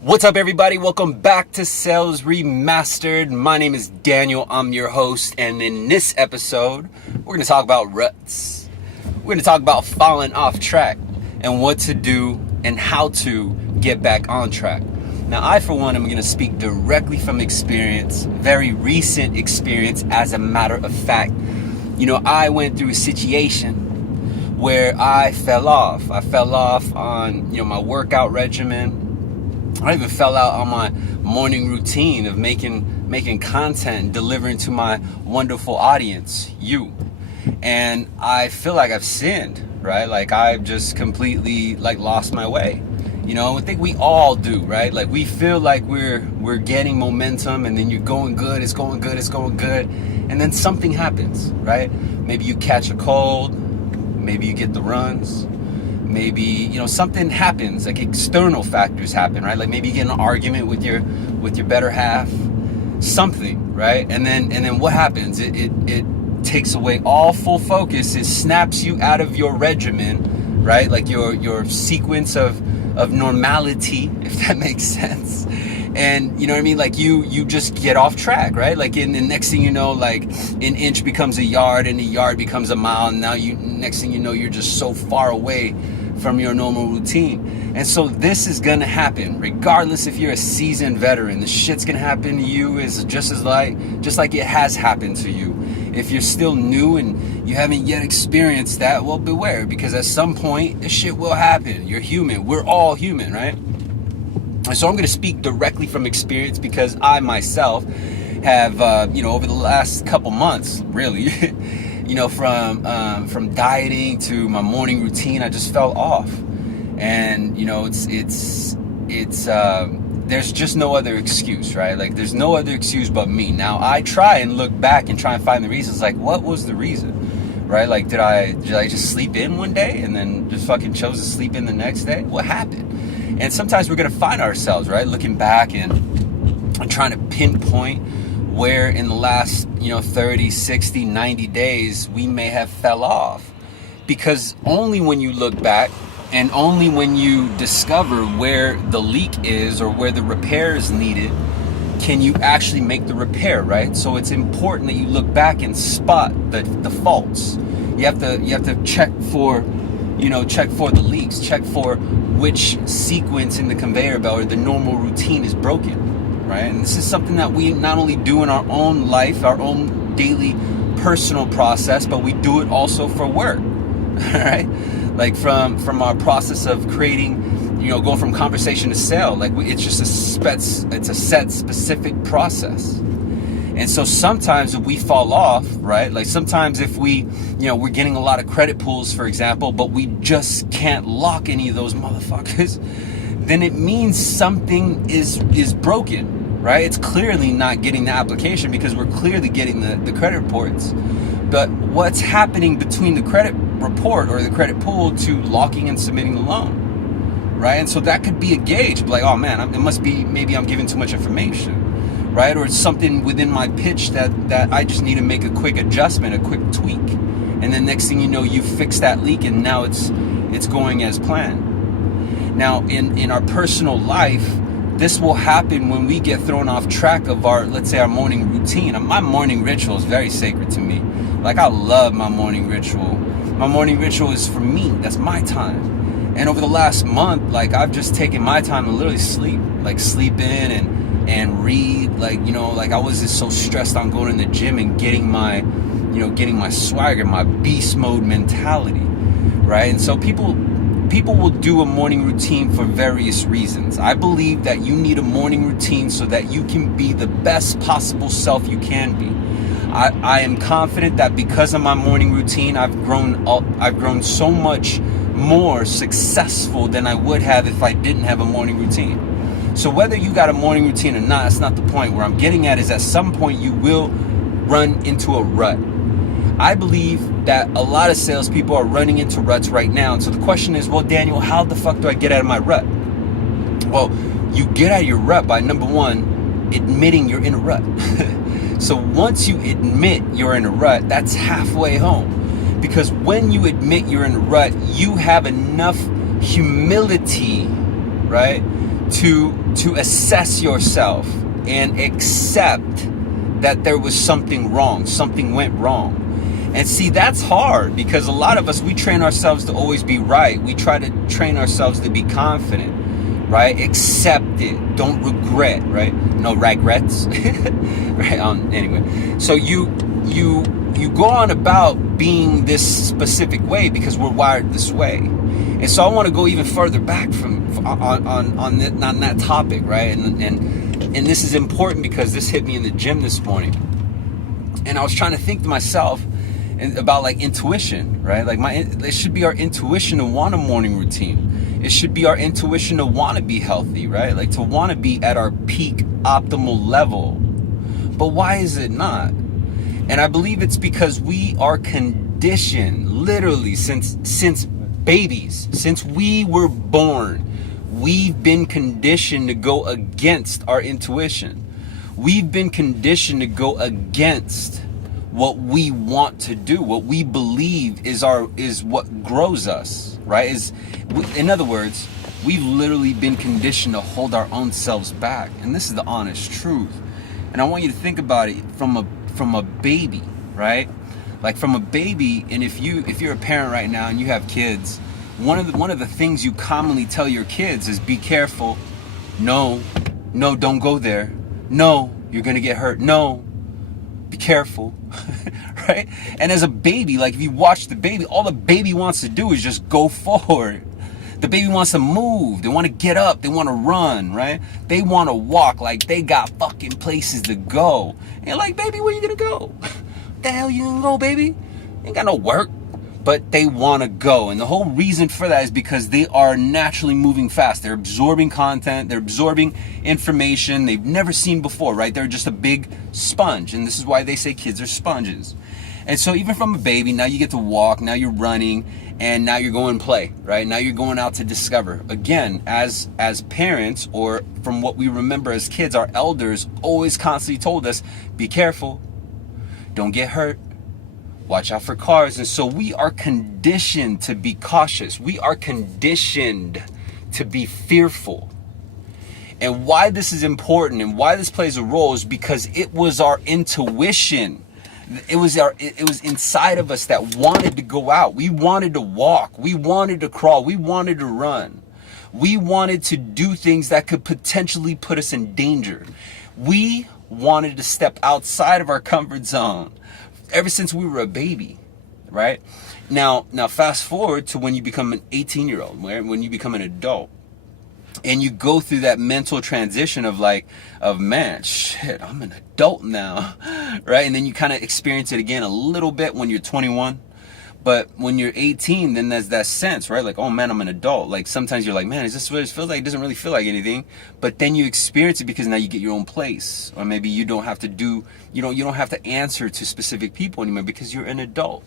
What's up, everybody? Welcome back to Sales Remastered. My name is Daniel. I'm your host, and in this episode, we're going to talk about ruts. We're going to talk about falling off track and what to do and how to get back on track. Now, I, for one, am going to speak directly from experience, very recent experience, as a matter of fact. I went through a situation where I fell off. I fell off on, my workout regimen. I even fell out on my morning routine of making content and delivering to my wonderful audience, you. And I feel like I've sinned, right? Like I've just completely lost my way. I think we all do, right? Like we feel like we're getting momentum, and then you're going good, it's going good, and then something happens, right? Maybe you catch a cold, maybe you get the runs. Maybe something happens, like external factors happen, right? Like maybe you get in an argument with your better half, something, right? And then what happens? It takes away all full focus. It snaps you out of your regimen, right? Like your sequence of normality, if that makes sense. And you know what I mean? Like you just get off track, right? Like in the next thing you know, like an inch becomes a yard, and a yard becomes a mile, and now next thing you know, you're just so far away from your normal routine. And so this is gonna happen regardless if you're a seasoned veteran. The shit's gonna happen to you is just like it has happened to you. If you're still new and you haven't yet experienced that, well, beware, because at some point this shit will happen. You're human. We're all human, right? And so I'm going to speak directly from experience, because I myself have, over the last couple months, really, from dieting to my morning routine, I just fell off. And, there's just no other excuse, right? Like there's no other excuse but me. Now I try and look back and try and find the reasons, like what was the reason, right? Like did I just sleep in one day and then just fucking chose to sleep in the next day? What happened? And sometimes we're going to find ourselves, right, looking back and trying to pinpoint where in the last, 30, 60, 90 days we may have fell off. Because only when you look back and only when you discover where the leak is or where the repair is needed can you actually make the repair, right? So it's important that you look back and spot the faults. You have to check for the leaks, check for which sequence in the conveyor belt or the normal routine is broken, right? And this is something that we not only do in our own life, our own daily personal process, but we do it also for work, right? Like from our process of creating, going from conversation to sale, like it's just a set specific process. And so sometimes if we fall off, right? Like sometimes if we're getting a lot of credit pulls, for example, but we just can't lock any of those motherfuckers, then it means something is broken, right? It's clearly not getting the application because we're clearly getting the credit reports. But what's happening between the credit report or the credit pull to locking and submitting the loan, right? And so that could be a gauge, like, oh man, it must be, maybe I'm giving too much information. Right? Or it's something within my pitch that I just need to make a quick adjustment, a quick tweak. And then next thing you know, you fix that leak and now it's going as planned. Now, in our personal life, this will happen when we get thrown off track of let's say our morning routine. My morning ritual is very sacred to me. Like I love my morning ritual. My morning ritual is for me. That's my time. And over the last month, like I've just taken my time to literally sleep in and read, like I was just so stressed on going to the gym and getting my swagger, my beast mode mentality, right? And so people will do a morning routine for various reasons. I believe that you need a morning routine so that you can be the best possible self you can be. I am confident that because of my morning routine, I've grown so much more successful than I would have if I didn't have a morning routine. So whether you got a morning routine or not, that's not the point. Where I'm getting at is at some point you will run into a rut. I believe that a lot of salespeople are running into ruts right now. And so the question is, well, Daniel, how the fuck do I get out of my rut? Well, you get out of your rut by, number one, admitting you're in a rut. So once you admit you're in a rut, that's halfway home. Because when you admit you're in a rut, you have enough humility, right, to assess yourself and accept that there was something wrong, something went wrong. And see, that's hard, because a lot of us, we train ourselves to always be right. We try to train ourselves to be confident, right? Accept it, don't regret, right? No regrets, right? Anyway, so you go on about being this specific way because we're wired this way. And so I want to go even further back on that topic, right? And this is important because this hit me in the gym this morning, and I was trying to think to myself about like intuition, right? Like it should be our intuition to want a morning routine. It should be our intuition to want to be healthy, right? Like to want to be at our peak optimal level. But why is it not? And I believe it's because we are conditioned, literally since babies, since we were born, we've been conditioned to go against our intuition. We've been conditioned to go against what we want to do, what we believe is what grows us, right? In other words, we've literally been conditioned to hold our own selves back. And this is the honest truth. And I want you to think about it from a baby, right? Like from a baby. And if you're a parent right now and you have kids, one of the things you commonly tell your kids is be careful. No, don't go there. No, you're gonna get hurt. No, be careful, right? And as a baby, like if you watch the baby, all the baby wants to do is just go forward. The baby wants to move. They want to get up. They want to run, right? They want to walk like they got fucking places to go. And you're like, baby, where you gonna go? The hell you gonna go, baby? Ain't got no work. But they want to go. And the whole reason for that is because they are naturally moving fast. They're absorbing content. They're absorbing information they've never seen before, right? They're just a big sponge. And this is why they say kids are sponges. And so even from a baby, now you get to walk, now you're running, and now you're going to play, right? Now you're going out to discover. Again, as parents, or from what we remember as kids, our elders always constantly told us, be careful, don't get hurt. Watch out for cars. And so we are conditioned to be cautious. We are conditioned to be fearful. And why this is important and why this plays a role is because it was our intuition. It was inside of us that wanted to go out. We wanted to walk. We wanted to crawl. We wanted to run. We wanted to do things that could potentially put us in danger. We wanted to step outside of our comfort zone. Ever since we were a baby, right? Now fast forward to when you become an 18-year-old, when you become an adult, and you go through that mental transition of man, shit, I'm an adult now, right? And then you kind of experience it again a little bit when you're 21. But when you're 18, then there's that sense, right? Like, oh man, I'm an adult. Like sometimes you're like, man, is this what it feels like? It doesn't really feel like anything. But then you experience it because now you get your own place. Or maybe you don't have to you don't have to answer to specific people anymore because you're an adult.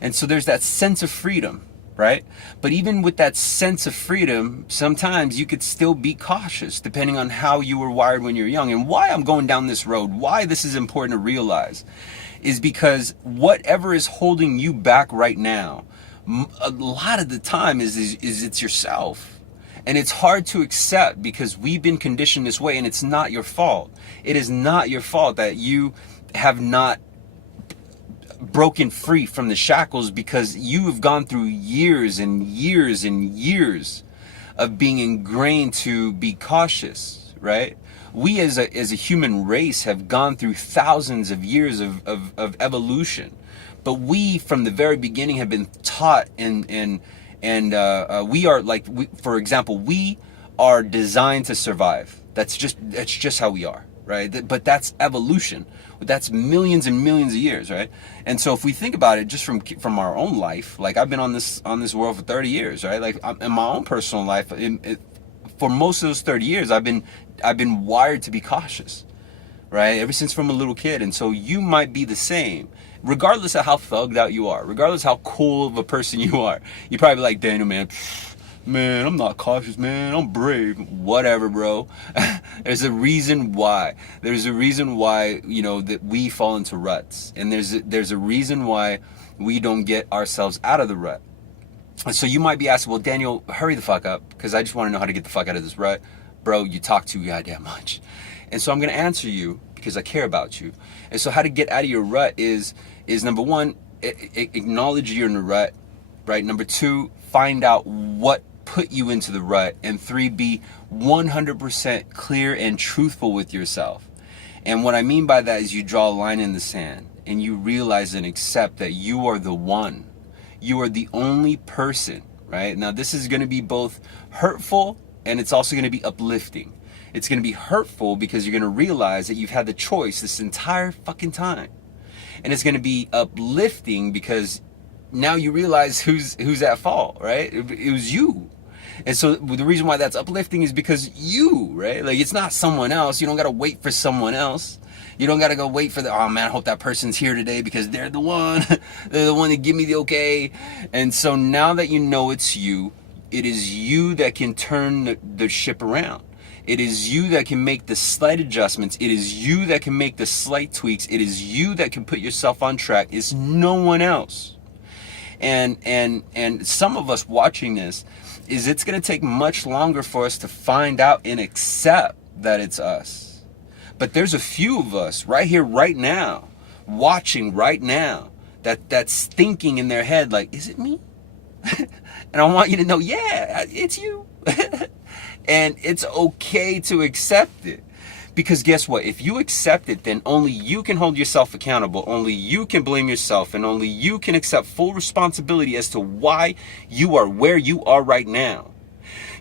And so there's that sense of freedom, right? But even with that sense of freedom, sometimes you could still be cautious depending on how you were wired when you're young. And why I'm going down this road, why this is important to realize, is because whatever is holding you back right now, a lot of the time is it's yourself. And it's hard to accept because we've been conditioned this way, and it's not your fault. It is not your fault that you have not broken free from the shackles, because you have gone through years and years and years of being ingrained to be cautious, right? We as a human race have gone through thousands of years of evolution, but we from the very beginning have been taught and we are for example, we are designed to survive. That's just how we are, right? But that's evolution. That's millions and millions of years, right? And so if we think about it just from our own life, like I've been on this world for 30 years, right? Like in my own personal life, for most of those 30 years, I've been wired to be cautious, right? Ever since from a little kid. And so you might be the same, regardless of how thugged out you are, regardless how cool of a person you are. You're probably like, Daniel, man, I'm not cautious, man. I'm brave. Whatever, bro. There's a reason why. There's a reason why, that we fall into ruts. And there's a reason why we don't get ourselves out of the rut. And so you might be asking, well, Daniel, hurry the fuck up, because I just want to know how to get the fuck out of this rut. bro, you talk too goddamn much. And so I'm going to answer you because I care about you. And so how to get out of your rut is number one, acknowledge you're in a rut, right? Number two, find out what put you into the rut. And three, be 100% clear and truthful with yourself. And what I mean by that is you draw a line in the sand and you realize and accept that you are the one. You are the only person, right? Now, this is going to be both hurtful and it's also going to be uplifting. It's going to be hurtful because you're going to realize that you've had the choice this entire fucking time. And it's going to be uplifting because now you realize who's at fault, right? It was you. And so the reason why that's uplifting is because you, right? Like, it's not someone else. You don't got to wait for someone else. You don't got to go wait for oh man, I hope that person's here today because they're the one. They're the one that give me the okay. And so now that you know it's you, it is you that can turn the ship around. It is you that can make the slight adjustments. It is you that can make the slight tweaks. It is you that can put yourself on track. It's no one else. And some of us watching this, it's going to take much longer for us to find out and accept that it's us. But there's a few of us right here, right now, watching right now, that's thinking in their head like, is it me? And I want you to know, yeah, it's you. And it's okay to accept it. Because guess what? If you accept it, then only you can hold yourself accountable. Only you can blame yourself. And only you can accept full responsibility as to why you are where you are right now.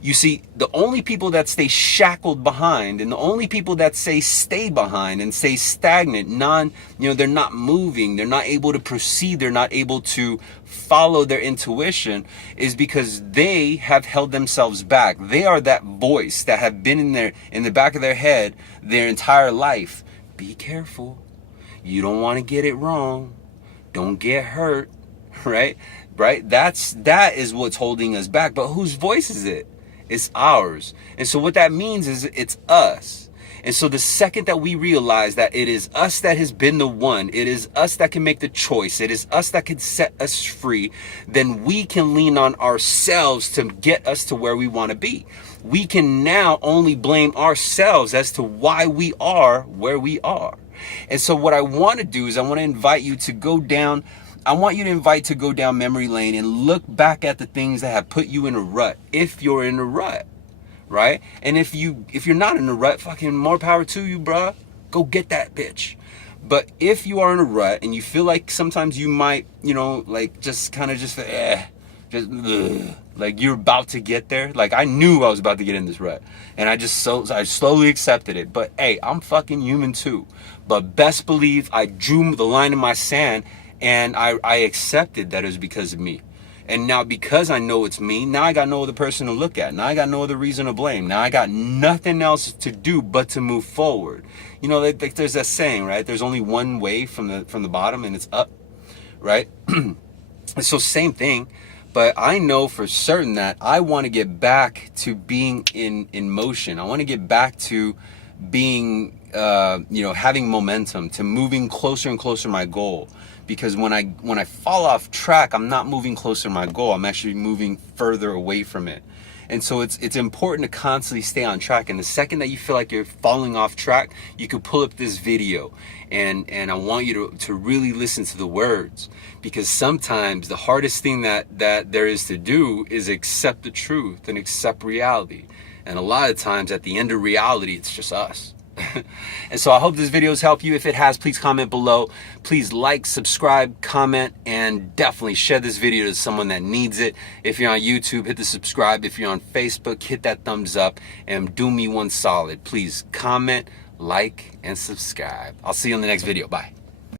You see, the only people that stay shackled behind and the only people that stay behind and stay stagnant, they're not moving, they're not able to proceed, they're not able to follow their intuition is because they have held themselves back. They are that voice that have been in the back of their head their entire life. Be careful. You don't want to get it wrong. Don't get hurt, right? Right? That is what's holding us back. But whose voice is it? It's ours. And so what that means is it's us. And so the second that we realize that it is us that has been the one, it is us that can make the choice, it is us that can set us free, then we can lean on ourselves to get us to where we want to be. We can now only blame ourselves as to why we are where we are. And so what I want to do is I want to invite you to go down memory lane and look back at the things that have put you in a rut, if you're in a rut, right? And if you're not in a rut, fucking more power to you, bruh. Go get that bitch. But if you are in a rut and you feel like sometimes you might, like like you're about to get there. Like I knew I was about to get in this rut and I slowly accepted it. But hey, I'm fucking human too. But best believe I drew the line in my sand and I accepted that it was because of me. And now because I know it's me, now I got no other person to look at. Now I got no other reason to blame. Now I got nothing else to do but to move forward. Like there's that saying, right? There's only one way from the bottom and it's up, right? So same thing. But I know for certain that I want to get back to being in motion. I want to get back to being, having momentum, to moving closer and closer to my goal. Because when I fall off track, I'm not moving closer to my goal. I'm actually moving further away from it. And so it's important to constantly stay on track. And the second that you feel like you're falling off track, you could pull up this video. And I want you to really listen to the words. Because sometimes the hardest thing that there is to do is accept the truth and accept reality. And a lot of times at the end of reality, it's just us. And so I hope this video has helped you. If it has, please comment below. Please like, subscribe, comment, and definitely share this video to someone that needs it. If you're on YouTube, hit the subscribe. If you're on Facebook, hit that thumbs up and do me one solid. Please comment, like, and subscribe. I'll see you in the next video. Bye.